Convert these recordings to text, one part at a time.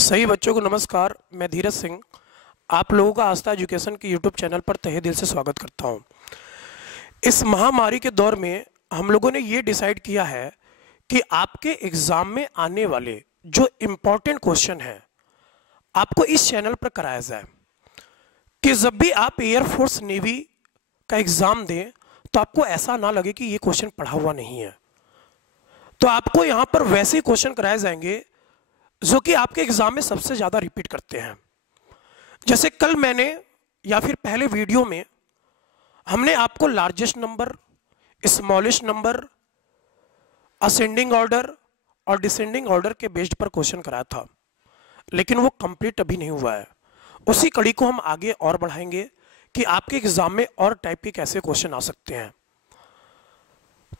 सही बच्चों को नमस्कार। मैं धीरज सिंह आप लोगों का आस्था एजुकेशन के यूट्यूब चैनल पर तहे दिल से स्वागत करता हूं। इस महामारी के दौर में हम लोगों ने ये डिसाइड किया है कि आपके एग्जाम में आने वाले जो इम्पोर्टेंट क्वेश्चन हैं आपको इस चैनल पर कराया जाए कि जब भी आप एयरफोर्स नेवी का एग्जाम दें तो आपको ऐसा ना लगे कि ये क्वेश्चन पढ़ा हुआ नहीं है। तो आपको यहाँ पर वैसे क्वेश्चन कराए जाएंगे जो कि आपके एग्जाम में सबसे ज्यादा रिपीट करते हैं। जैसे कल मैंने या फिर पहले वीडियो में हमने आपको largest number, smallest number, ascending order और डिसेंडिंग ऑर्डर के बेस्ड पर क्वेश्चन कराया था, लेकिन वो कंप्लीट अभी नहीं हुआ है। उसी कड़ी को हम आगे और बढ़ाएंगे कि आपके एग्जाम में और टाइप के कैसे क्वेश्चन आ सकते हैं।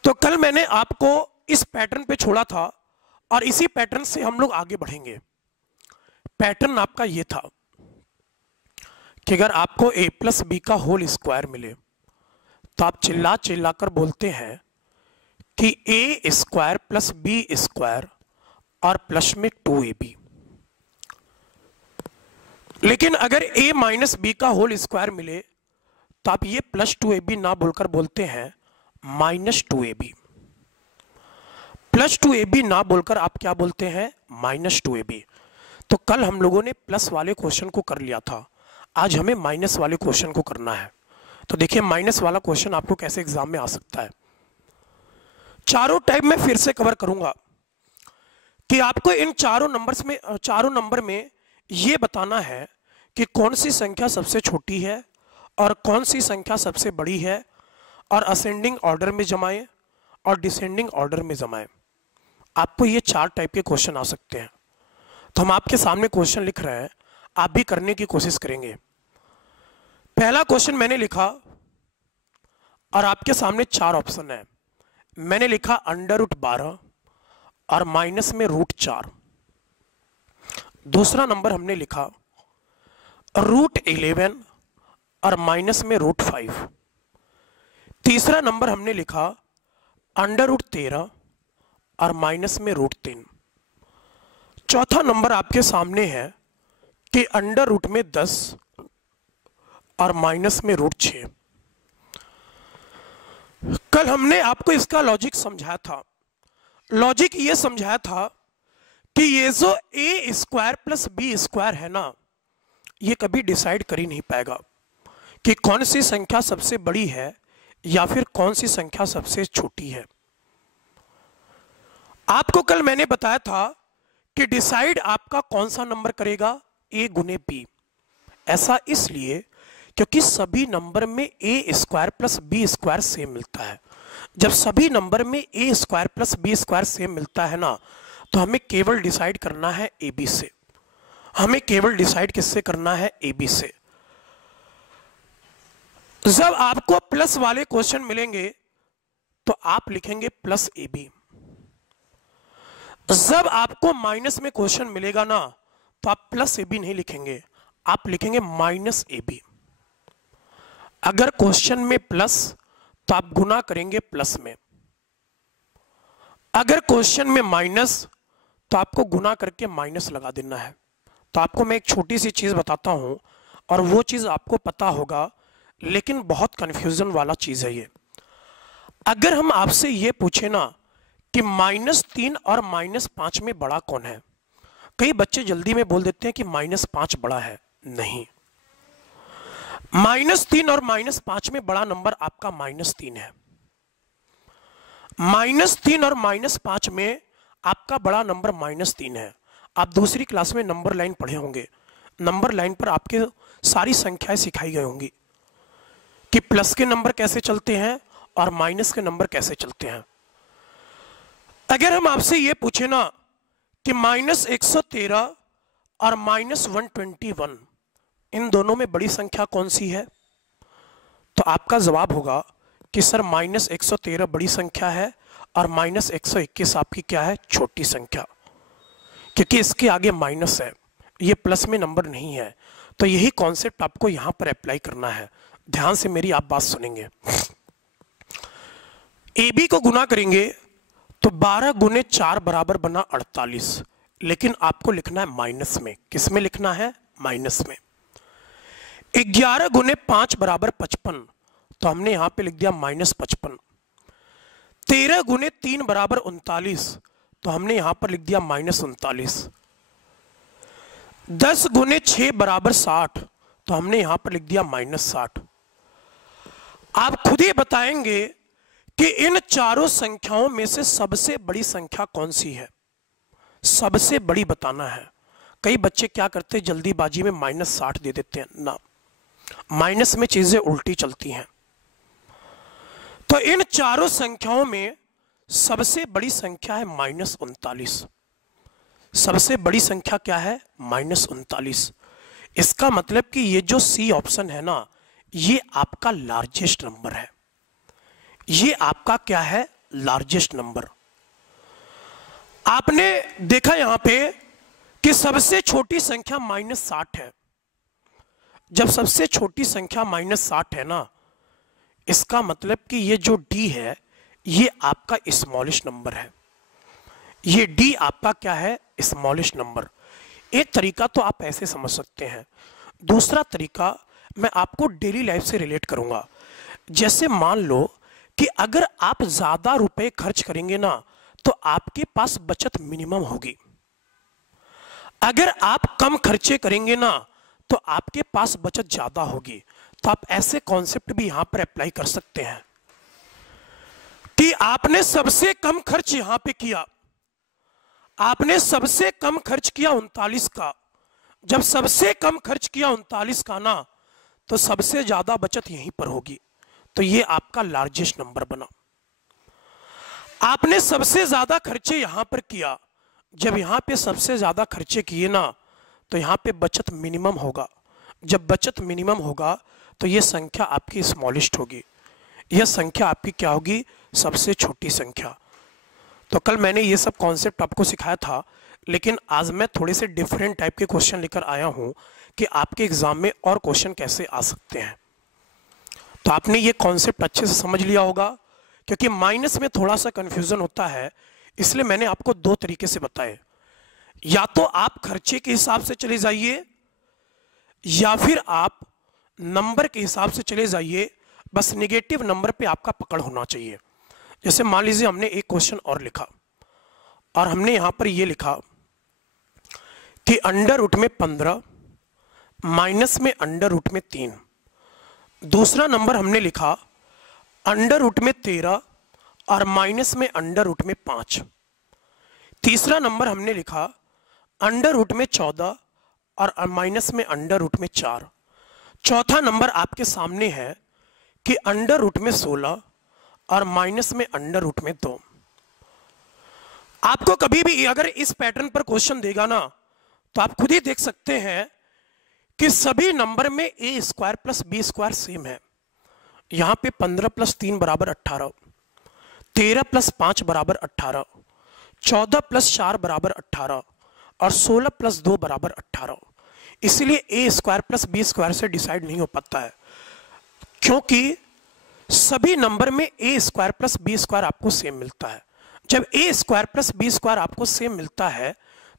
तो कल मैंने आपको इस पैटर्न पे छोड़ा था और इसी पैटर्न से हम लोग आगे बढ़ेंगे। पैटर्न आपका ये था कि अगर आपको a प्लस बी का होल स्क्वायर मिले तो आप चिल्ला चिल्ला कर बोलते हैं कि a square plus B square और प्लस में 2ab। लेकिन अगर a माइनस बी का होल स्क्वायर मिले तो आप ये प्लस 2ab ना बोलकर बोलते हैं माइनस 2ab। प्लस 2ab ना बोलकर आप क्या बोलते हैं माइनस 2ab। तो कल हम लोगों ने प्लस वाले क्वेश्चन को कर लिया था, आज हमें माइनस वाले क्वेश्चन को करना है। तो देखिए माइनस वाला क्वेश्चन आपको कैसे एग्जाम में आ सकता है। चारों टाइप में फिर से कवर करूंगा कि आपको इन चारों नंबर में यह बताना है कि कौन सी संख्या सबसे छोटी है और कौन सी संख्या सबसे बड़ी है, और असेंडिंग ऑर्डर में जमाएं और डिसेंडिंग ऑर्डर में जमाएं। आपको ये चार टाइप के क्वेश्चन आ सकते हैं। तो हम आपके सामने क्वेश्चन लिख रहे हैं, आप भी करने की कोशिश करेंगे। पहला क्वेश्चन मैंने लिखा और आपके सामने चार ऑप्शन है। मैंने लिखा √12 और माइनस में √4। दूसरा नंबर हमने लिखा √11 और माइनस में √5। तीसरा नंबर हमने लिखा √13 और माइनस में √3। चौथा नंबर आपके सामने है कि अंडर में 10 और माइनस में √6। कल हमने आपको इसका लॉजिक समझाया था। लॉजिक ये समझाया था कि ये जो a square plus B square है ना, ये कभी डिसाइड कर ही नहीं पाएगा कि कौन सी संख्या सबसे बड़ी है या फिर कौन सी संख्या सबसे छोटी है। आपको कल मैंने बताया था कि डिसाइड आपका कौन सा नंबर करेगा, a गुने b। ऐसा इसलिए क्योंकि सभी नंबर में a square plus B square same मिलता है। जब सभी नंबर में a square plus B square same मिलता है ना, तो हमें केवल डिसाइड करना है ab से। हमें केवल डिसाइड किससे करना है, ab से। जब आपको प्लस वाले क्वेश्चन मिलेंगे तो आप लिखेंगे प्लस ab। जब आपको माइनस में क्वेश्चन मिलेगा ना, तो आप प्लस ab नहीं लिखेंगे, आप लिखेंगे माइनस ab। अगर क्वेश्चन में प्लस तो आप गुना करेंगे प्लस में, अगर क्वेश्चन में माइनस तो आपको गुना करके माइनस लगा देना है। तो आपको मैं एक छोटी सी चीज बताता हूं और वो चीज आपको पता होगा, लेकिन बहुत कंफ्यूजन वाला चीज है ये। अगर हम आपसे ये पूछे ना कि -3 और -5 में बड़ा कौन है, कई बच्चे जल्दी में बोल देते हैं कि -5 बड़ा है। नहीं, -3 और -5 में बड़ा नंबर आपका -3 है। -3 और -5 में आपका बड़ा नंबर -3 है। आप दूसरी क्लास में नंबर लाइन पढ़े होंगे। नंबर लाइन पर आपके सारी संख्याएं सिखाई गई होंगी कि प्लस के नंबर कैसे चलते हैं और माइनस के नंबर कैसे चलते हैं। अगर हम आपसे ये पूछे ना कि -113 और -121 इन दोनों में बड़ी संख्या कौन सी है, तो आपका जवाब होगा कि सर -113 बड़ी संख्या है और -121 आपकी क्या है, छोटी संख्या, क्योंकि इसके आगे माइनस है, ये प्लस में नंबर नहीं है। तो यही कॉन्सेप्ट आपको यहां पर अप्लाई करना है। ध्यान से मेरी आप बात सुनेंगे। ए बी को गुना करेंगे तो 12 गुने 4 बराबर बना 48, लेकिन आपको लिखना है माइनस में। किस में लिखना है? माइनस में। 11 गुने 5 बराबर 55, तो हमने यहां पे लिख दिया -55। 13 गुने 3 बराबर 39, तो हमने यहां पर लिख दिया -39। 10 गुने 6 बराबर 60, तो हमने यहां पर लिख दिया -60। आप खुद ही बताएंगे कि इन चारों संख्याओं में से सबसे बड़ी संख्या कौन सी है। सबसे बड़ी बताना है। कई बच्चे क्या करते हैं, जल्दीबाजी में -60 दे देते हैं ना, माइनस में चीजें उल्टी चलती हैं। तो इन चारों संख्याओं में सबसे बड़ी संख्या है -39। सबसे बड़ी संख्या क्या है? -39। इसका मतलब कि ये जो सी ऑप्शन है ना, ये आपका लार्जेस्ट नंबर है। ये आपका क्या है? Largest number. आपने देखा यहां पे कि सबसे छोटी संख्या -60 है। जब सबसे छोटी संख्या -60 है ना, इसका मतलब कि ये जो डी है, ये आपका स्मॉलेस्ट नंबर है। ये डी आपका क्या है? Smallest number. एक तरीका तो आप ऐसे समझ सकते हैं। दूसरा तरीका मैं आपको डेली लाइफ से रिलेट करूंगा। जैसे मान लो कि अगर आप ज्यादा रुपए खर्च करेंगे ना, तो आपके पास बचत मिनिमम होगी। अगर आप कम खर्चे करेंगे ना, तो आपके पास बचत ज्यादा होगी। तो आप ऐसे कॉन्सेप्ट भी यहां पर अप्लाई कर सकते हैं कि आपने सबसे कम खर्च यहां पे किया। आपने सबसे कम खर्च किया 39 का। जब सबसे कम खर्च किया 39 का ना, तो सबसे ज्यादा बचत यहीं पर होगी। तो ये आपका लार्जेस्ट नंबर बना। आपने सबसे ज्यादा खर्चे यहां पर किया। जब यहां पे सबसे ज्यादा खर्चे किए ना, तो यहां पे बचत मिनिमम होगा। जब बचत मिनिमम होगा, तो ये संख्या आपकी स्मॉलेस्ट होगी। यह संख्या आपकी क्या होगी? सबसे छोटी संख्या। तो कल मैंने ये सब कॉन्सेप्ट आपको सिखाया था, लेकिन आज मैं थोड़े से डिफरेंट टाइप के क्वेश्चन लेकर आया हूं कि आपके एग्जाम में और क्वेश्चन कैसे आ सकते हैं। तो आपने ये कॉन्सेप्ट अच्छे से समझ लिया होगा, क्योंकि माइनस में थोड़ा सा कंफ्यूजन होता है, इसलिए मैंने आपको दो तरीके से बताए। या तो आप खर्चे के हिसाब से चले जाइए, या फिर आप नंबर के हिसाब से चले जाइए। बस नेगेटिव नंबर पे आपका पकड़ होना चाहिए। जैसे मान लीजिए हमने एक क्वेश्चन और लिखा, और हमने यहां पर ये लिखा कि अंडर रूट में 15 माइनस में अंडर रूट में 3। दूसरा नंबर हमने लिखा अंडर रूट में 13 और माइनस में अंडर रूट में 5। तीसरा नंबर हमने लिखा अंडर रूट में 14 और माइनस में अंडर रूट में 4। चौथा नंबर आपके सामने है कि अंडर रूट में 16 और माइनस में अंडर रूट में 2। आपको कभी भी अगर इस पैटर्न पर क्वेश्चन देगा ना, तो आप खुद ही देख सकते हैं कि सभी नंबर में A square plus B square same है। यहां पे 15 प्लस 3 बराबर 18, 13 प्लस 5 बराबर 18, 14 प्लस 4 बराबर 18 और 16 प्लस 2 बराबर 18। इसलिए ए स्क्वायर प्लस बी स्क्वायर से डिसाइड नहीं हो पाता है, क्योंकि सभी नंबर में A square plus B square आपको सेम मिलता है। जब ए स्क्वायर प्लस बी स्क्वायर आपको सेम मिलता है,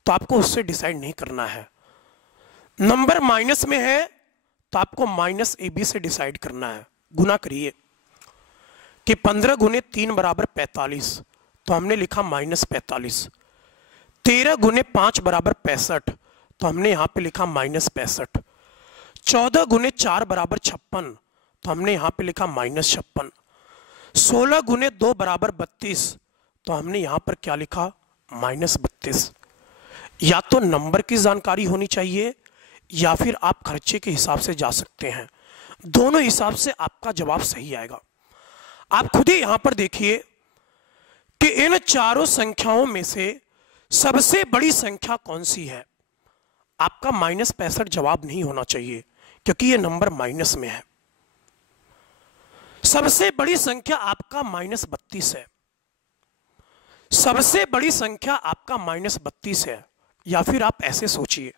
तो आपको उससे डिसाइड नहीं करना है। नंबर माइनस में है, तो आपको माइनस ए बी से डिसाइड करना है। गुना करिए कि 15 गुने 3 बराबर 45, तो हमने लिखा -45। 13 गुने 5 बराबर 65, तो हमने यहां पे लिखा -65। 14 गुने 4 बराबर 56, तो हमने यहां पे लिखा -56। 16 गुने 2 बराबर 32, तो हमने यहां पर क्या लिखा? -32। या तो नंबर की जानकारी होनी चाहिए, या फिर आप खर्चे के हिसाब से जा सकते हैं। दोनों हिसाब से आपका जवाब सही आएगा। आप खुद ही यहां पर देखिए कि इन चारों संख्याओं में से सबसे बड़ी संख्या कौन सी है। आपका -65 जवाब नहीं होना चाहिए, क्योंकि ये नंबर माइनस में है। सबसे बड़ी संख्या आपका -32 है। सबसे बड़ी संख्या आपका -32 है। या फिर आप ऐसे सोचिए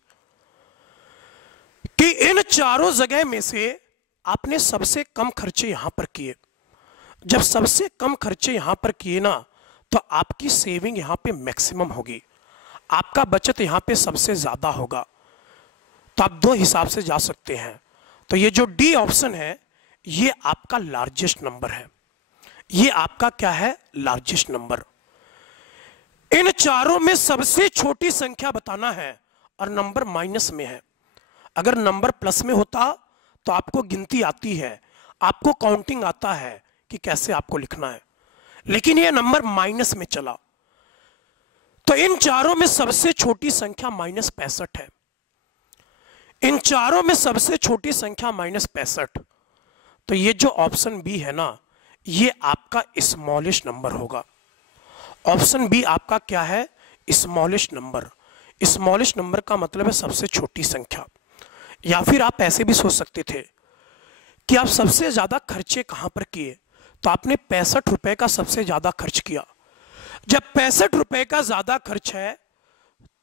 कि इन चारों जगह में से आपने सबसे कम खर्चे यहां पर किए। जब सबसे कम खर्चे यहां पर किए ना, तो आपकी सेविंग यहां पे मैक्सिमम होगी, आपका बचत यहां पे सबसे ज्यादा होगा। तो आप दो हिसाब से जा सकते हैं। तो ये जो डी ऑप्शन है, ये आपका लार्जेस्ट नंबर है। ये आपका क्या है? Largest number. इन चारों में सबसे छोटी संख्या बताना है और नंबर माइनस में है। अगर नंबर प्लस में होता तो आपको गिनती आती है, आपको काउंटिंग आता है कि कैसे आपको लिखना है, लेकिन ये नंबर माइनस में चला। तो इन चारों में सबसे छोटी संख्या -65 है। इन चारों में सबसे छोटी संख्या -65। तो ये जो ऑप्शन बी है ना, ये आपका स्मॉलेस्ट नंबर होगा। ऑप्शन बी आपका क्या है? Smallest number. स्मॉलेस्ट नंबर का मतलब है सबसे छोटी संख्या। या फिर आप ऐसे भी सोच सकते थे कि आप सबसे ज्यादा खर्चे कहां पर किए, तो आपने 65 रुपए का सबसे ज्यादा खर्च किया। जब 65 रुपए का ज्यादा खर्च है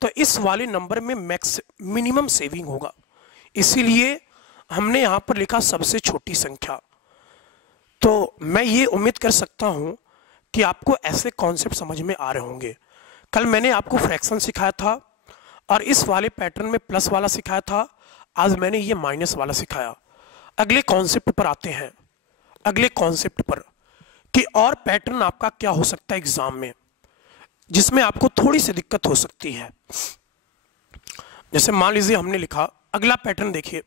तो इस वाले नंबर में मिनिमम सेविंग होगा, इसीलिए हमने यहां पर लिखा सबसे छोटी संख्या। तो मैं ये उम्मीद कर सकता हूं कि आपको ऐसे कॉन्सेप्ट समझ में आ रहे होंगे। कल मैंने आपको फ्रैक्शन सिखाया था और इस वाले पैटर्न में प्लस वाला सिखाया था, आज मैंने ये माइनस वाला सिखाया। अगले कॉन्सेप्ट पर आते हैं, अगले कॉन्सेप्ट पर कि और पैटर्न आपका क्या हो सकता है एग्जाम में जिसमें आपको थोड़ी सी दिक्कत हो सकती है। जैसे मान लीजिए हमने लिखा, अगला पैटर्न देखिए,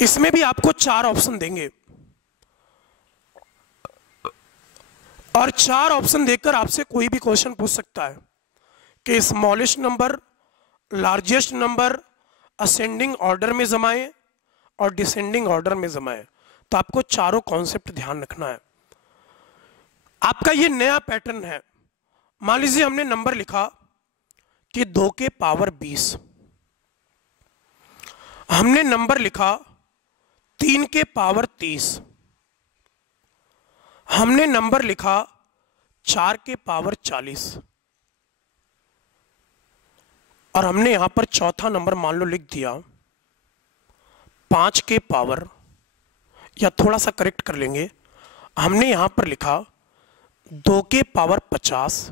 इसमें भी आपको 4 ऑप्शन देंगे और 4 ऑप्शन देकर आपसे कोई भी क्वेश्चन पूछ सकता है कि smallest number, largest number ascending order में जमाएं और डिसेंडिंग ऑर्डर में जमाएं। तो आपको चारों कॉन्सेप्ट ध्यान रखना है। आपका ये नया पैटर्न है। मान लीजिए हमने नंबर लिखा कि 2 के पावर 20, हमने नंबर लिखा 3 के पावर 30, हमने नंबर लिखा 4 के पावर 40 और हमने यहां पर चौथा नंबर मान लो लिख दिया 5 के पावर, या थोड़ा सा करेक्ट कर लेंगे, हमने यहां पर लिखा 2 के पावर 50,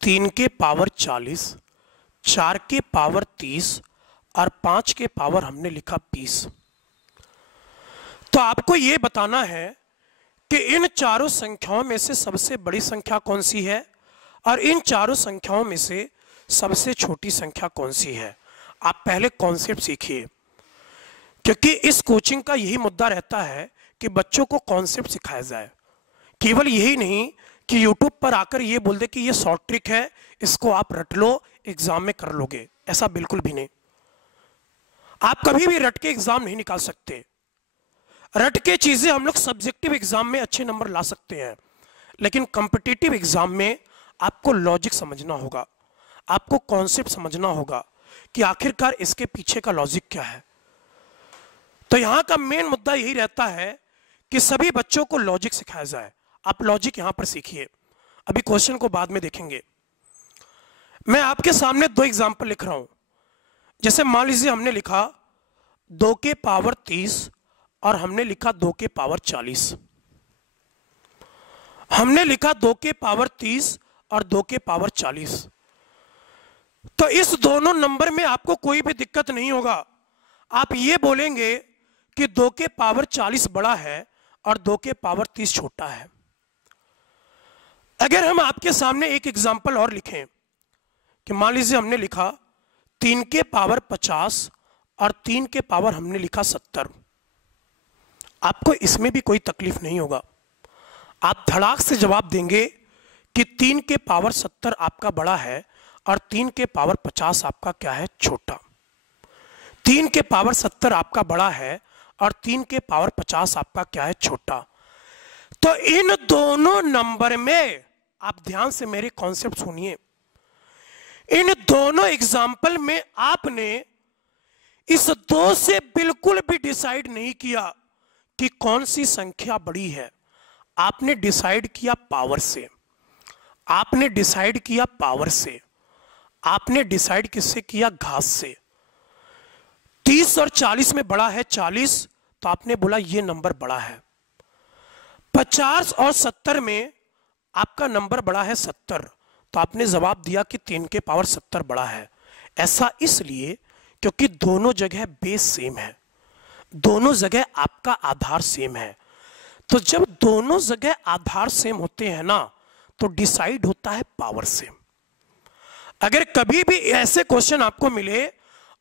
3 के पावर 40, 4 के पावर 30 और 5 के पावर हमने लिखा 20। तो आपको यह बताना है कि इन चारों संख्याओं में से सबसे बड़ी संख्या कौन सी है और इन चारों संख्याओं में से सबसे छोटी संख्या कौन सी है। आप पहले कॉन्सेप्ट सीखिए, क्योंकि इस कोचिंग का यही मुद्दा रहता है कि बच्चों को कॉन्सेप्ट सिखाया जाए। केवल यही नहीं कि यूट्यूब पर आकर ये बोल दे कि ये शॉर्ट ट्रिक है, इसको आप रट लो, एग्जाम में कर लोगे, ऐसा बिल्कुल भी नहीं। आप कभी भी रट के एग्जाम नहीं निकाल सकते। रट के चीजें हम लोग सब्जेक्टिव एग्जाम में अच्छे नंबर ला सकते हैं, लेकिन कॉम्पिटिटिव एग्जाम में आपको लॉजिक समझना होगा, आपको कॉन्सेप्ट समझना होगा कि आखिरकार इसके पीछे का लॉजिक क्या है। तो यहां का मेन मुद्दा यही रहता है कि सभी बच्चों को लॉजिक सिखाया जाए। आप लॉजिक यहां पर सीखिए, अभी क्वेश्चन को बाद में देखेंगे। मैं आपके सामने 2 एग्जाम्पल लिख रहा हूं। जैसे मान लीजिए हमने लिखा 2 के पावर 30 और हमने लिखा 2 के पावर 40। हमने लिखा 2 के पावर 30 और 2 के पावर 40। तो इस दोनों नंबर में आपको कोई भी दिक्कत नहीं होगा। आप ये बोलेंगे कि 2 के पावर 40 बड़ा है और 2 के पावर 30 छोटा है। अगर हम आपके सामने एक एग्जाम्पल और लिखें कि मान लीजिए हमने लिखा 3 के पावर 50 और 3 के पावर हमने लिखा 70, आपको इसमें भी कोई तकलीफ नहीं होगा। आप धड़ाक से जवाब देंगे कि 3 के पावर 70 आपका बड़ा है और 3 के पावर 50 आपका क्या है? छोटा। 3 के पावर 70 आपका बड़ा है और 3 के पावर 50 आपका क्या है? छोटा। तो इन दोनों नंबर में आप ध्यान से मेरे कॉन्सेप्ट सुनिए। इन दोनों एग्जाम्पल में आपने इस 2 से बिल्कुल भी डिसाइड नहीं किया कि कौन सी संख्या बड़ी है। आपने डिसाइड किया पावर से, आपने डिसाइड किया पावर से, आपने डिसाइड किससे किया? घास से। 30 और 40 में बड़ा है 40, तो आपने बोला ये नंबर बड़ा है। 50 और 70 में आपका नंबर बड़ा है 70, तो आपने जवाब दिया कि 3 के पावर 70 बड़ा है। ऐसा इसलिए क्योंकि दोनों जगह बेस सेम है, दोनों जगह आपका आधार सेम है। तो जब दोनों जगह आधार सेम होते हैं ना, तो डिसाइड होता है पावर से। अगर कभी भी ऐसे क्वेश्चन आपको मिले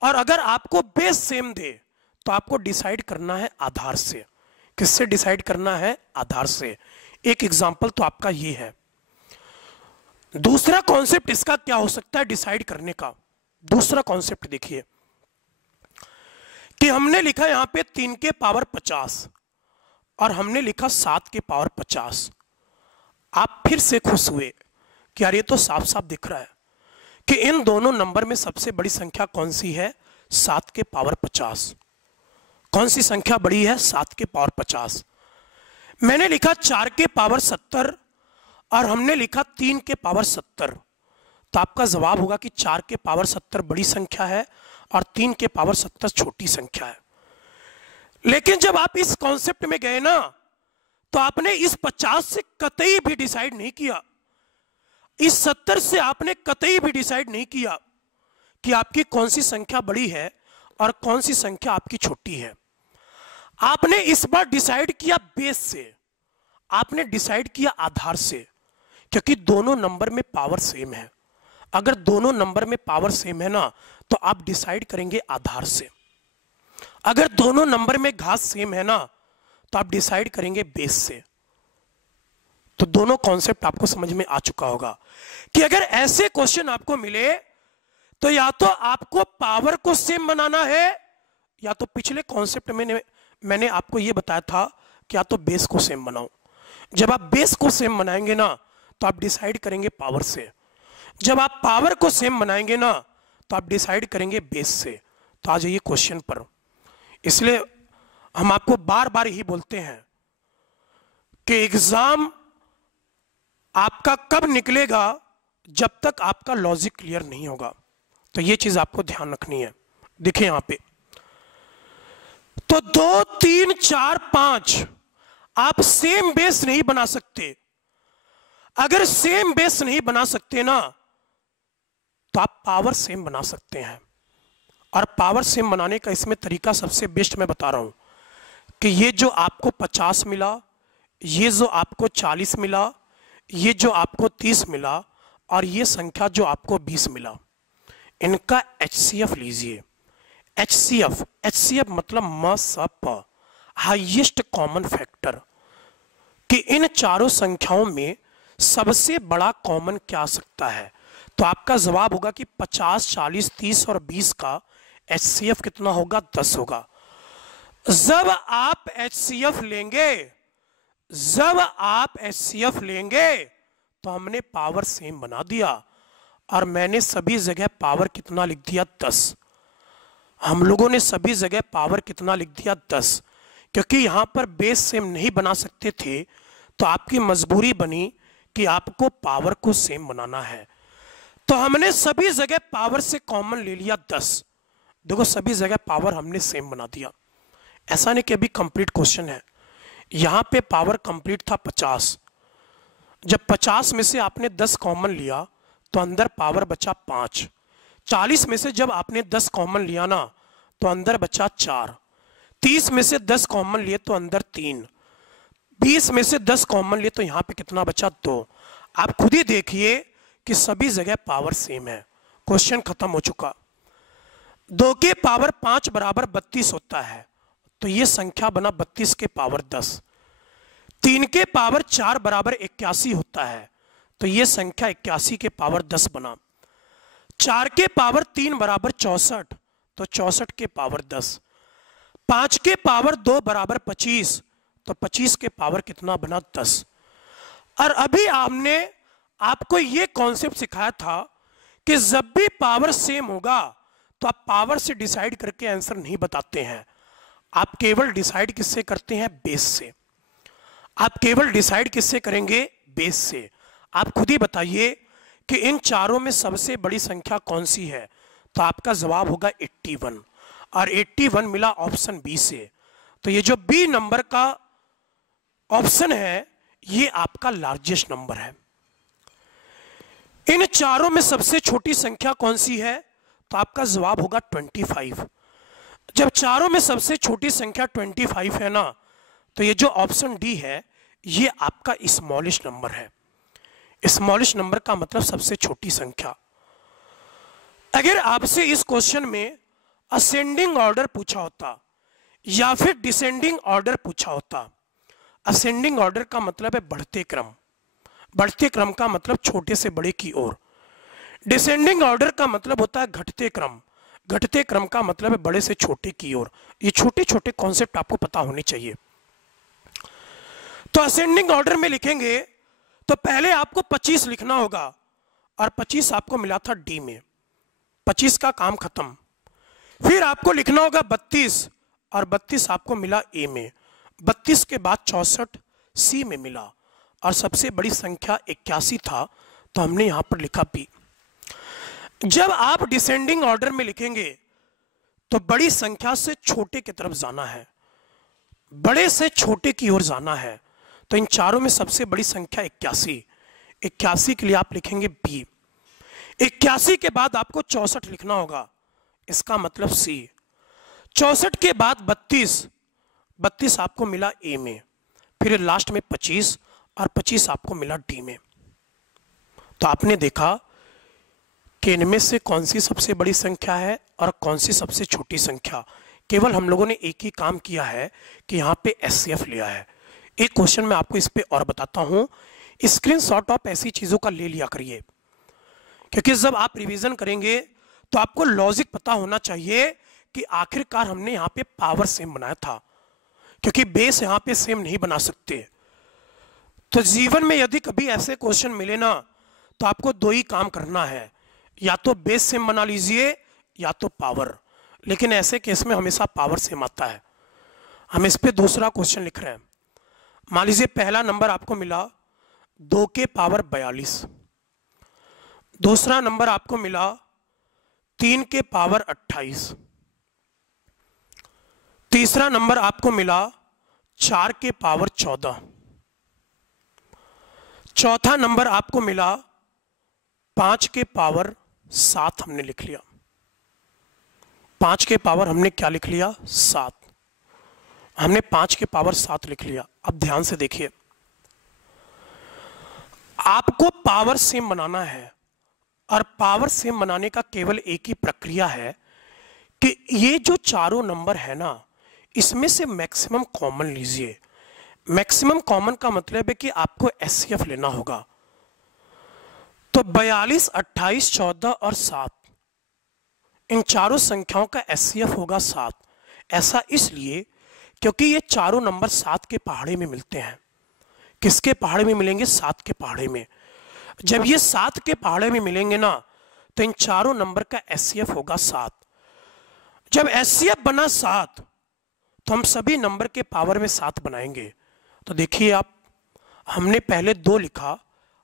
और अगर आपको बेस सेम दे, तो आपको डिसाइड करना है आधार से। किससे डिसाइड करना है? आधार से। एक एग्जांपल तो आपका ये है। दूसरा कॉन्सेप्ट इसका क्या हो सकता है डिसाइड करने का? दूसरा कॉन्सेप्ट देखिए कि हमने लिखा यहां पे 3 के पावर 50 और हमने लिखा 7 के पावर 50। आप फिर से खुश हुए कि यार ये तो साफ साफ दिख रहा है कि इन दोनों नंबर में सबसे बड़ी संख्या कौन सी है? 7 के पावर 50। कौन सी संख्या बड़ी है? 7 के पावर 50। मैंने लिखा 4 के पावर 70 और हमने लिखा 3 के पावर 70, तो आपका जवाब होगा कि 4 के पावर 70 बड़ी संख्या है और 3 के पावर 70 छोटी संख्या है। लेकिन जब आप इस कॉन्सेप्ट में गए ना, तो आपने इस 50 से कतई भी डिसाइड नहीं किया, इस 70 से आपने कतई भी डिसाइड नहीं किया कि आपकी कौन सी संख्या बड़ी है और कौन सी संख्या आपकी छोटी है। आपने इस बार डिसाइड किया बेस से, आपने डिसाइड किया आधार से, क्योंकि दोनों नंबर में पावर सेम है। अगर दोनों नंबर में पावर सेम है ना, तो आप डिसाइड करेंगे आधार से। अगर दोनों नंबर में घात सेम है ना, तो आप डिसाइड करेंगे बेस से। तो दोनों कॉन्सेप्ट आपको समझ में आ चुका होगा कि अगर ऐसे क्वेश्चन आपको मिले, तो या तो आपको पावर को सेम बनाना है, या तो पिछले कॉन्सेप्ट में मैंने आपको यह बताया था कि या तो बेस को सेम बनाओ। जब आप बेस को सेम बनाएंगे ना, तो आप डिसाइड करेंगे पावर से। जब आप पावर को सेम बनाएंगे ना, तो आप डिसाइड करेंगे बेस से। तो आ जाइए क्वेश्चन पर। इसलिए हम आपको बार बार यही बोलते हैं कि एग्जाम आपका कब निकलेगा? जब तक आपका लॉजिक क्लियर नहीं होगा। तो ये चीज आपको ध्यान रखनी है। देखिए यहां पे तो 2, 3, 4, 5 आप सेम बेस नहीं बना सकते। अगर सेम बेस नहीं बना सकते ना, तो आप पावर सेम बना सकते हैं। और पावर सेम बनाने का इसमें तरीका सबसे बेस्ट मैं बता रहा हूं कि ये जो आपको 50 मिला, ये जो आपको 40 मिला, ये जो आपको 30 मिला और ये संख्या जो आपको 20 मिला, इनका HCF लीजिए। HCF मतलब MSP, हाईएस्ट कॉमन फैक्टर, कि इन चारों संख्याओं में सबसे बड़ा कॉमन क्या आ सकता है। तो आपका जवाब होगा कि 50, 40, 30 और 20 का HCF कितना होगा? 10 होगा। जब आप HCF लेंगे, तो हमने पावर सेम बना दिया और मैंने सभी जगह पावर कितना लिख दिया? 10। हम लोगों ने सभी जगह पावर कितना लिख दिया? 10, क्योंकि यहां पर बेस सेम नहीं बना सकते थे, तो आपकी मजबूरी बनी कि आपको पावर को सेम बनाना है। तो हमने सभी जगह पावर से कॉमन ले लिया 10। देखो सभी जगह पावर हमने सेम बना दिया। ऐसा नहीं कि अभी कंप्लीट क्वेश्चन है। यहां पे पावर कंप्लीट था 50। जब 50 में से आपने 10 कॉमन लिया, तो अंदर पावर बचा 5। 40 में से जब आपने 10 कॉमन लिया ना, तो अंदर बचा 4। 30 में से 10 कॉमन लिए तो अंदर 3। 20 में से 10 कॉमन लिए तो यहां पे कितना बचा? 2। आप खुद ही देखिए कि सभी जगह पावर सेम है। क्वेश्चन खत्म हो चुका। 2 के पावर 5 बराबर 32 होता है, तो ये संख्या बना 32 के पावर 10। 3 के पावर 4 बराबर 81 होता है, तो ये संख्या 81 के पावर 10 बना। 4 के पावर 3 बराबर 64, तो 64 के पावर 10। 5 के पावर 2 बराबर 25, तो 25 के पावर कितना बना? 10। और अभी हमने आपको यह कॉन्सेप्ट सिखाया था कि जब भी पावर सेम होगा, तो आप पावर से डिसाइड करके आंसर नहीं बताते हैं। आप केवल डिसाइड किससे करते हैं? बेस से। आप केवल डिसाइड किससे करेंगे? बेस से। आप खुद ही बताइए कि इन चारों में सबसे बड़ी संख्या कौन सी है? तो आपका जवाब होगा 81। और 81 मिला ऑप्शन बी से। तो ये जो बी नंबर का ऑप्शन है ये आपका लार्जेस्ट नंबर है। इन चारों में सबसे छोटी संख्या कौन सी है? तो आपका जवाब होगा 25। जब चारों में सबसे छोटी संख्या 25 है ना, तो ये जो ऑप्शन डी है ये आपका स्मॉलेस्ट नंबर है। स्मॉलेस्ट नंबर का मतलब सबसे छोटी संख्या। अगर आपसे इस क्वेश्चन में असेंडिंग ऑर्डर पूछा होता या फिर डिसेंडिंग ऑर्डर पूछा होता, असेंडिंग ऑर्डर का मतलब है बढ़ते क्रम, बढ़ते क्रम का मतलब छोटे से बड़े की ओर। डिसेंडिंग ऑर्डर का मतलब होता है घटते क्रम, घटते क्रम का मतलब है बड़े से छोटे की ओर। ये छोटे छोटे कॉन्सेप्ट आपको पता होने चाहिए। तो असेंडिंग ऑर्डर में लिखेंगे तो पहले आपको 25 लिखना होगा और 25 आपको मिला था डी में, 25 का काम खत्म। फिर आपको लिखना होगा 32 और 32 आपको मिला ए में, 32 के बाद 64 सी में मिला और सबसे बड़ी संख्या 81 था तो हमने यहां पर लिखा बी। जब आप डिसेंडिंग ऑर्डर में लिखेंगे तो बड़ी संख्या से छोटे की तरफ जाना है, बड़े से छोटे की ओर जाना है। तो इन चारों में सबसे बड़ी संख्या 81, 81 के लिए आप लिखेंगे बी। 81 के बाद आपको 64 लिखना होगा, इसका मतलब सी। 64 के बाद 32, 32 आपको मिला ए में, फिर लास्ट में 25 और 25 आपको मिला डी में। तो आपने देखा कि इनमें से कौन सी सबसे बड़ी संख्या है और कौन सी सबसे छोटी संख्या। केवल हम लोगों ने एक ही काम किया है कि यहाँ पे एचसीएफ लिया है। एक क्वेश्चन मैं आपको इस पे और बताता हूँ, स्क्रीनशॉट आप ऐसी चीज़ों का ले लिया करिए, क्योंकि जब आप रिवीजन करेंगे तो आपको लॉजिक पता होना चाहिए कि आखिरकार हमने यहाँ पे पावर सेम बनाया था, क्योंकि बेस यहाँ पे सेम नहीं बना सकते। तो जीवन में यदि कभी ऐसे क्वेश्चन मिले ना तो आपको दो ही काम करना है, या तो बेस सेम बना लीजिए या तो पावर। लेकिन ऐसे केस में हमेशा पावर सेम आता है। हम इस पे दूसरा क्वेश्चन लिख रहे हैं। मान लीजिए पहला नंबर आपको मिला 2 के पावर 42, दूसरा नंबर आपको मिला 3 के पावर 28, तीसरा नंबर आपको मिला 4 के पावर 14, चौथा नंबर आपको मिला 5 के पावर 7। हमने लिख लिया 5 के पावर, हमने क्या लिख लिया 7, हमने 5 के पावर 7 लिख लिया। अब ध्यान से देखिए, आपको पावर सेम बनाना है और पावर सेम बनाने का केवल एक ही प्रक्रिया है कि ये जो चारों नंबर है ना, इसमें से मैक्सिमम कॉमन लीजिए। मैक्सिमम कॉमन का मतलब है कि आपको एचसीएफ लेना होगा। तो 42, 28, 14 और 7, इन चारों संख्याओं का एचसीएफ होगा 7। ऐसा इसलिए क्योंकि ये चारों नंबर 7 के पहाड़े में मिलते हैं। किसके पहाड़े में मिलेंगे? 7 के पहाड़े में। जब ये 7 के पहाड़े में मिलेंगे ना तो इन चारों नंबर का एचसीएफ होगा 7। जब एचसीएफ बना 7 तो हम सभी नंबर के पावर में 7 बनाएंगे। तो देखिए आप, हमने पहले 2 लिखा,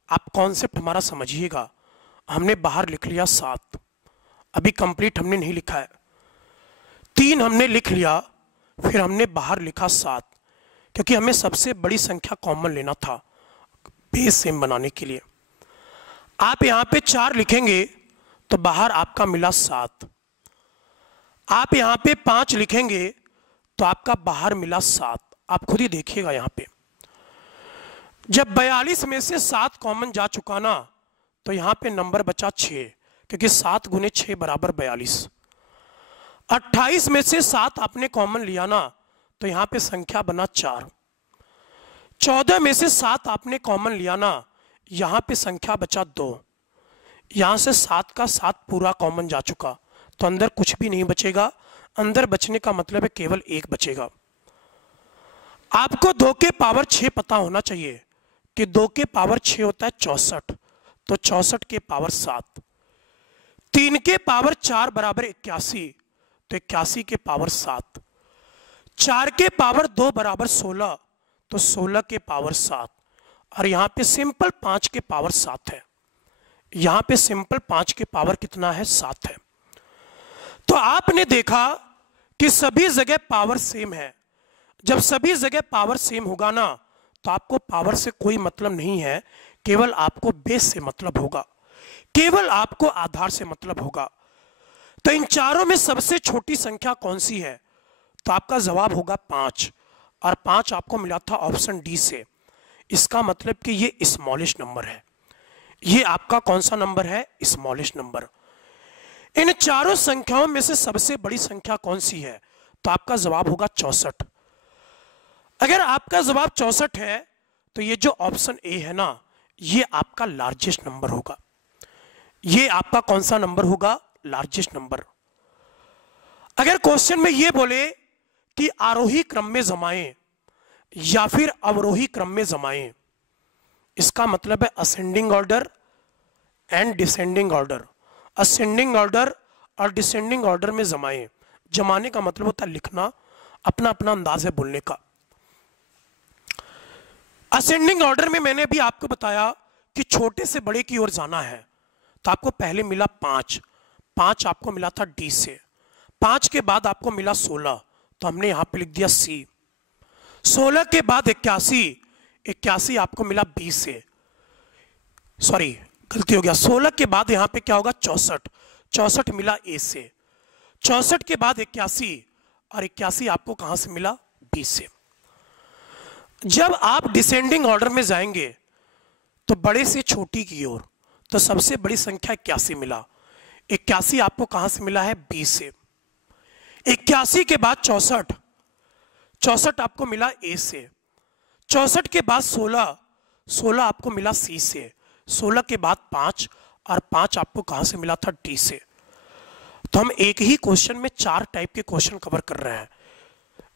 आप कॉन्सेप्ट हमारा समझिएगा। हमने बाहर लिख लिया 7, अभी कंप्लीट हमने नहीं लिखा है। 3 हमने लिख लिया, फिर हमने बाहर लिखा 7, क्योंकि हमें सबसे बड़ी संख्या कॉमन लेना था बेस सेम बनाने के लिए। आप यहाँ पे 4 लिखेंगे तो बाहर आपका मिला 7, आप यहाँ पे 5 लिखेंगे तो आपका बाहर मिला 7। आप खुद ही देखिएगा यहाँ पे, जब 42 में से 7 कॉमन जा चुका ना तो यहाँ पे नंबर बचा 6, क्योंकि 7 गुने 6 बराबर 42। 28 में से 7 आपने कॉमन लिया ना तो यहाँ पे संख्या बना 4। 14 में से 7 आपने कॉमन लिया ना, यहाँ पे संख्या बचा 2। यहाँ से 7 का 7 पूरा कॉमन जा चुका, तो अंदर कुछ भी नहीं बचेगा। अंदर बचने का मतलब है केवल 1 बचेगा। आपको 2 के पावर 6 पता होना चाहिए कि 2 के पावर 6 होता है 64, तो 64 के पावर 7। 3 के पावर 4 बराबर 81, तो 81 के पावर 7। 4 के पावर 2 बराबर 16, तो 16 के पावर 7। और यहाँ पे सिंपल 5 के पावर 7 है। यहाँ पे सिंपल 5 के पावर कितना है? 7 है। तो आपने देखा कि सभी जगह पावर सेम है। जब सभी जगह पावर सेम होगा ना, तो आपको पावर से कोई मतलब नहीं है, केवल आपको बेस से मतलब होगा, केवल आपको आधार से मतलब होगा। तो इन चारों में सबसे छोटी संख्या कौन सी है? तो आपका जवाब होगा 5, और 5 आपको मिला था ऑप्शन डी से। इसका मतलब कि ये स्मॉलेस्ट नंबर है। ये आपका कौन सा नंबर है? Smallest number. इन चारों संख्याओं में से सबसे बड़ी संख्या कौन सी है? तो आपका जवाब होगा 64। अगर आपका जवाब 64 है तो ये जो ऑप्शन ए है ना, ये आपका लार्जेस्ट नंबर होगा। ये आपका कौन सा नंबर होगा? Largest number. अगर क्वेश्चन में ये बोले कि आरोही क्रम में जमाएं या फिर अवरोही क्रम में जमाएं, इसका मतलब है ascending order and descending order. Ascending order और डिसेंडिंग ऑर्डर में जमाएं। जमाने का मतलब होता है लिखना, अपना अपना अंदाज है बोलने का। असेंडिंग ऑर्डर में मैंने भी आपको बताया कि छोटे से बड़े की ओर जाना है, तो आपको पहले मिला 5, 5 आपको मिला था डी से। 5 के बाद आपको मिला 16, तो हमने यहां पे लिख दिया सी। 16 के बाद 81, 81 आपको मिला बी से। सॉरी, गलती हो गया। 16 के बाद यहां पे क्या होगा? 64, 64 मिला ए से। 64 के बाद 81, और 81 आपको कहां से मिला? बी से। जब आप डिसेंडिंग ऑर्डर में जाएंगे तो बड़े से छोटी की ओर, तो सबसे बड़ी संख्या 81 मिला। 81 आपको कहां से मिला है? बी से। 81 के बाद 64, 64 आपको मिला ए से। 64 के बाद 16, 16 आपको मिला सी से। 16 के बाद 5, और 5 आपको कहां से मिला था? डी से। तो हम एक ही क्वेश्चन में 4 टाइप के क्वेश्चन कवर कर रहे हैं।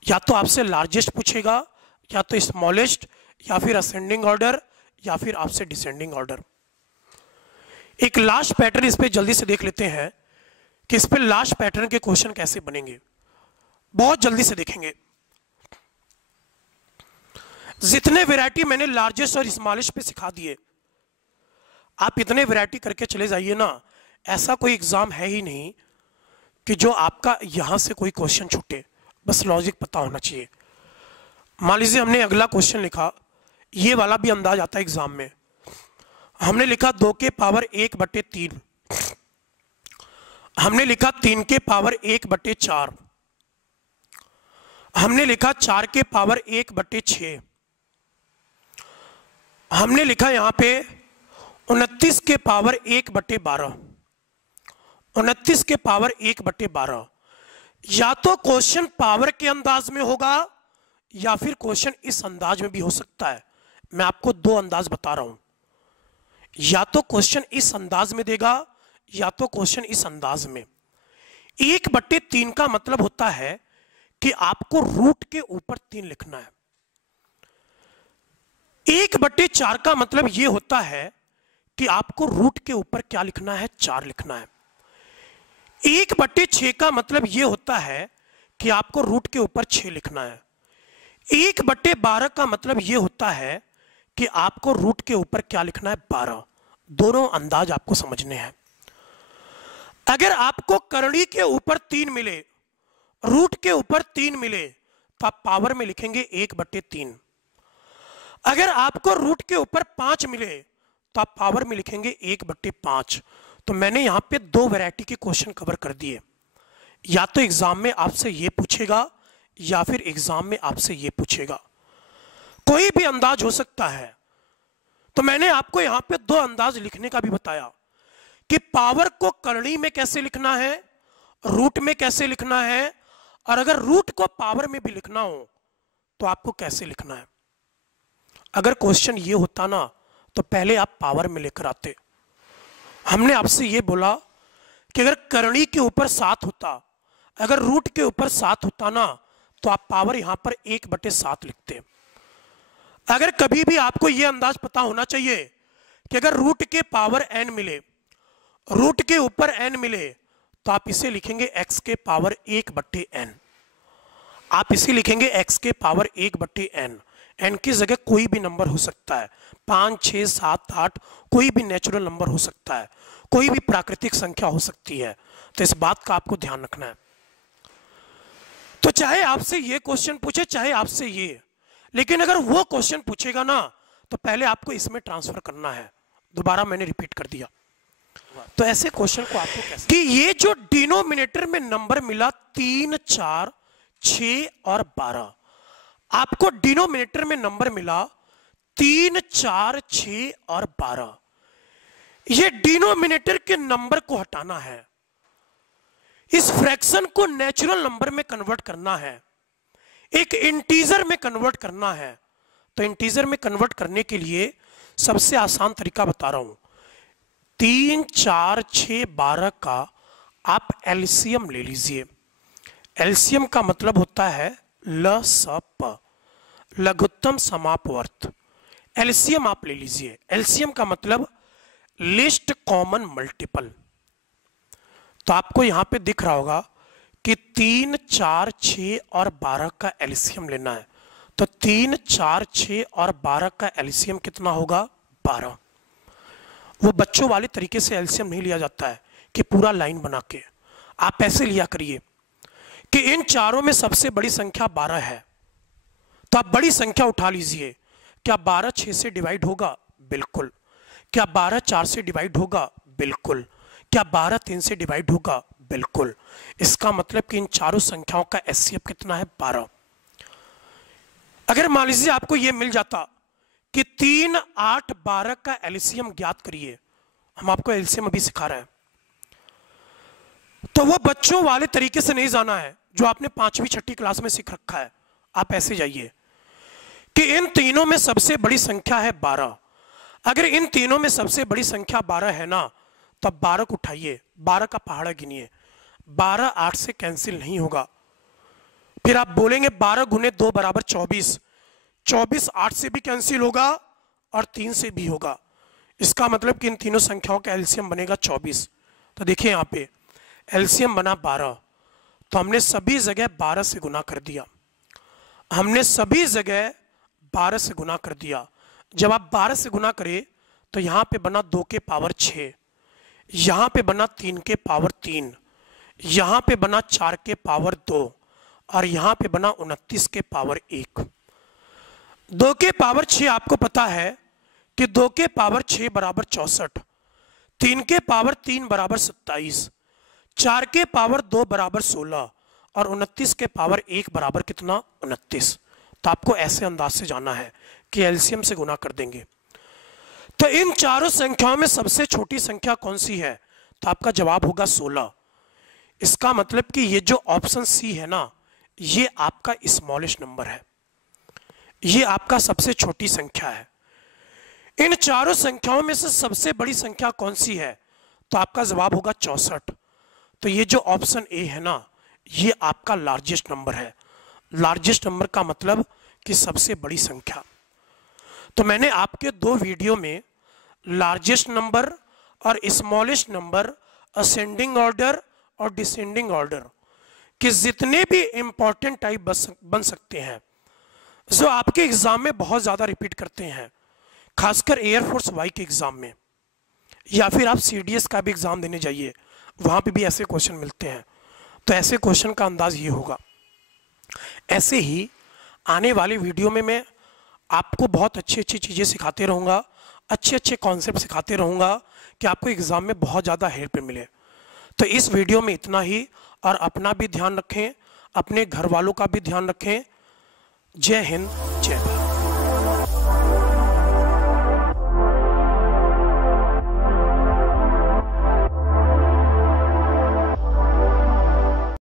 या तो आपसे लार्जेस्ट पूछेगा, या तो स्मॉलेस्ट, या फिर असेंडिंग ऑर्डर, या फिर आपसे डिसेंडिंग ऑर्डर। एक लास्ट पैटर्न इस पे जल्दी से देख लेते हैं कि इस पे लास्ट पैटर्न के क्वेश्चन कैसे बनेंगे। बहुत जल्दी से देखेंगे। जितने वैरायटी मैंने लार्जेस्ट और स्मॉलेस्ट पे सिखा दिए, आप इतने वैरायटी करके चले जाइए ना, ऐसा कोई एग्जाम है ही नहीं कि जो आपका यहां से कोई क्वेश्चन छूटे। बस लॉजिक पता होना चाहिए। मान लीजिए हमने अगला क्वेश्चन लिखा, ये वाला भी अंदाज आता है एग्जाम में। हमने लिखा 2 के पावर 1/3, हमने लिखा 3 के पावर 1/4, हमने लिखा 4 के पावर 1/6, हमने लिखा यहां पे 29 के पावर 1/12, 29 के पावर 1/12। या तो क्वेश्चन पावर के अंदाज में होगा, या फिर क्वेश्चन इस अंदाज में भी हो सकता है। मैं आपको 2 अंदाज बता रहा हूं। या तो क्वेश्चन इस अंदाज में देगा, या तो क्वेश्चन इस अंदाज में। 1/3 का मतलब होता है कि आपको रूट के ऊपर 3 लिखना है। 1/4 का मतलब यह होता है कि आपको रूट के ऊपर क्या लिखना है? 4 लिखना है। 1/6 का मतलब यह होता है कि आपको रूट के ऊपर 6 लिखना है। 1/12 का मतलब यह होता है कि आपको रूट के ऊपर क्या लिखना है? 12। दोनों अंदाज आपको समझने हैं। अगर आपको करणी के ऊपर 3 मिले, रूट के ऊपर 3 मिले, तो आप पावर में लिखेंगे 1/3। अगर आपको रूट के ऊपर 5 मिले, तो आप पावर में लिखेंगे 1/5। तो मैंने यहां पे 2 वैरायटी के क्वेश्चन कवर कर दिए। या तो एग्जाम में आपसे ये पूछेगा, या फिर एग्जाम में आपसे ये पूछेगा। कोई भी अंदाज हो सकता है। तो मैंने आपको यहां पे 2 अंदाज लिखने का भी बताया कि पावर को करणी में कैसे लिखना है, रूट में कैसे लिखना है, और अगर रूट को पावर में भी लिखना हो तो आपको कैसे लिखना है। अगर क्वेश्चन ये होता ना, तो पहले आप पावर में लेकर आते। हमने आपसे ये बोला कि अगर करणी के ऊपर 7 होता, अगर रूट के ऊपर 7 होता ना, तो आप पावर यहां पर 1/7 लिखते। अगर कभी भी आपको यह अंदाज पता होना चाहिए कि अगर रूट के पावर n मिले, रूट के ऊपर n मिले, तो आप इसे लिखेंगे x के पावर 1/n। आप इसे लिखेंगे x के पावर 1/n। n की जगह कोई भी नंबर हो सकता है, 5, 6, 7, 8, कोई भी नेचुरल नंबर हो सकता है, कोई भी प्राकृतिक संख्या हो सकती है। तो इस बात का आपको ध्यान रखना है। तो चाहे आपसे ये क्वेश्चन पूछे चाहे आपसे ये, लेकिन अगर वो क्वेश्चन पूछेगा ना तो पहले आपको इसमें ट्रांसफर करना है। दोबारा मैंने रिपीट कर दिया। तो ऐसे क्वेश्चन को आपको कैसे कि ये जो डिनोमिनेटर में नंबर मिला 3, 4, 6 और 12, आपको डिनोमिनेटर में नंबर मिला 3, 4, 6 और 12, ये डिनोमिनेटर के नंबर को हटाना है, इस फ्रैक्शन को नेचुरल नंबर में कन्वर्ट करना है, एक इंटीजर में कन्वर्ट करना है। तो इंटीजर में कन्वर्ट करने के लिए सबसे आसान तरीका बता रहा हूं। 3, 4, 6, 12 का आप एलसीएम ले लीजिए। एलसीएम का मतलब होता है ल-स-प, लघुत्तम समापवर्त। एलसीएम आप ले लीजिए। एलसीएम का मतलब लिस्ट कॉमन मल्टीपल। तो आपको यहां पे दिख रहा होगा कि 3, 4, 6 और 12 का एलसीएम लेना है। तो 3, 4, 6 और 12 का एलसीएम कितना होगा? 12। वो बच्चों वाले तरीके से एलसीएम नहीं लिया जाता है कि पूरा लाइन बना के। आप ऐसे लिया करिए कि इन चारों में सबसे बड़ी संख्या 12 है, तो आप बड़ी संख्या उठा लीजिए। क्या 12 6 से डिवाइड होगा? बिल्कुल। क्या 12 4 से डिवाइड होगा? बिल्कुल। क्या 12 3 से डिवाइड होगा? बिल्कुल। इसका मतलब कि इन चारों संख्याओं का एचसीएफ कितना है? 12। अगर मान लीजिए आपको यह मिल जाता कि 3, 8, 12 का एलसीएम ज्ञात करिए, हम आपको एलसीएम अभी सिखा रहे हैं, तो वो बच्चों वाले तरीके से नहीं जाना है जो आपने 5वीं 6ठी क्लास में सीख रखा है। आप ऐसे जाइए कि इन तीनों में सबसे बड़ी संख्या है 12। अगर इन तीनों में सबसे बड़ी संख्या 12 है ना, तब 12 को उठाइए, 12 का पहाड़ा गिनिए। 12 8 से कैंसिल नहीं होगा। फिर आप बोलेंगे 12 गुने 2 बराबर 24। 24 8 से भी कैंसिल होगा और 3 से भी होगा। इसका मतलब कि इन तीनों संख्याओं का एलसीएम बनेगा 24। तो देखिए यहाँ पे एलसीएम बना 12, तो हमने सभी जगह 12 से गुना कर दिया। हमने सभी जगह 12 से गुना कर दिया। जब आप 12 से गुना करें तो यहाँ पे बना 2 के पावर 6, यहाँ पे बना 3 के पावर 3, यहाँ पे बना 4 के पावर 2 और यहाँ पे बना 29 के पावर 1। 2 के पावर 6 आपको पता है कि 2 के पावर 6 बराबर 64, 3 के पावर 3 बराबर 27, 4 के पावर 2 बराबर 16 और 29 के पावर 1 बराबर कितना? 29। तो आपको ऐसे अंदाज से जाना है कि एलसीएम से गुना कर देंगे। तो इन चारों संख्याओं में सबसे छोटी संख्या कौन सी है? तो आपका जवाब होगा 16। इसका मतलब कि ये जो ऑप्शन सी है ना, ये आपका स्मॉलेस्ट नंबर है, ये आपका सबसे छोटी संख्या है। इन चारों संख्याओं में से सबसे बड़ी संख्या कौन सी है? तो आपका जवाब होगा 64। तो ये जो ऑप्शन ए है ना, ये आपका लार्जेस्ट नंबर है। लार्जेस्ट नंबर का मतलब कि सबसे बड़ी संख्या। तो मैंने आपके 2 वीडियो में लार्जेस्ट नंबर और स्मॉलेस्ट नंबर, असेंडिंग ऑर्डर और डिसेंडिंग ऑर्डर के जितने भी इंपॉर्टेंट टाइप बन सकते हैं, जो आपके एग्जाम में बहुत ज़्यादा रिपीट करते हैं, खासकर एयरफोर्स वाई के एग्जाम में, या फिर आप सीडीएस का भी एग्जाम देने जाइए, वहाँ पे भी ऐसे क्वेश्चन मिलते हैं। तो ऐसे क्वेश्चन का अंदाज ये होगा। ऐसे ही आने वाले वीडियो में मैं आपको बहुत अच्छी अच्छी चीज़ें सिखाते रहूँगा, अच्छे अच्छे कॉन्सेप्ट सिखाते रहूँगा कि आपको एग्ज़ाम में बहुत ज़्यादा हेल्प मिले। तो इस वीडियो में इतना ही, और अपना भी ध्यान रखें, अपने घर वालों का भी ध्यान रखें। जय हिंद, जय भारत।